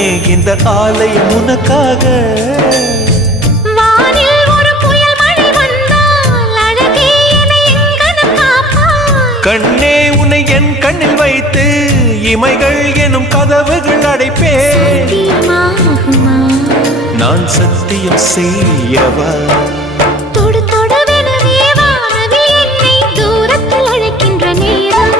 கண்ணே இந்த ஆலயம் உனக்காக. வானில் ஒரு புயல் மழை வந்தால் அழகே என்னை எங்கனம் காப்பாய். கண்ணே உன்னை என் கண்ணில் வைத்து இமைகள் எனும் கதவுகள் அடைப்பேன். சத்தியமாகுமா? நான் சத்தியம் செய்யவா? தொடு தொடுவெனவே வானவில் என்னை தூரத்தில் அழைக்கின்ற நேரம்.